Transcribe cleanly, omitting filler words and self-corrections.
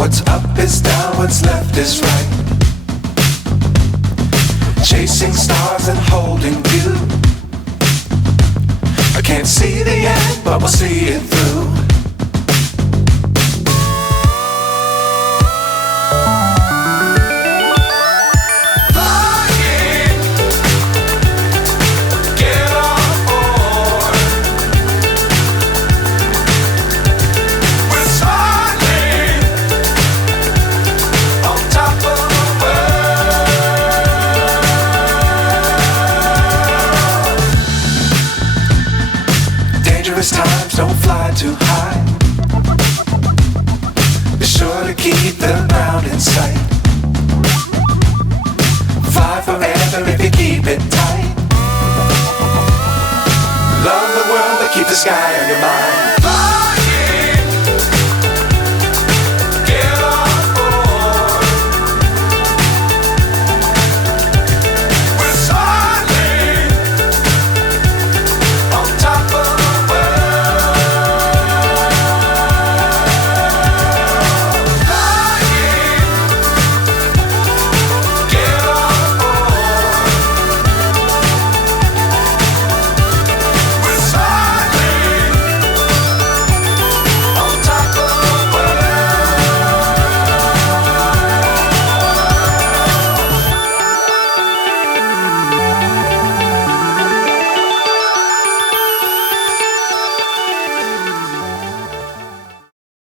What's up is down, what's left is right. Chasing stars and holding you. I can't see the end, but we'll see it through. Times don't fly too high. Be sure to keep the ground in sight. Fly forever if you keep it tight. Love the world but keep the sky on your mind.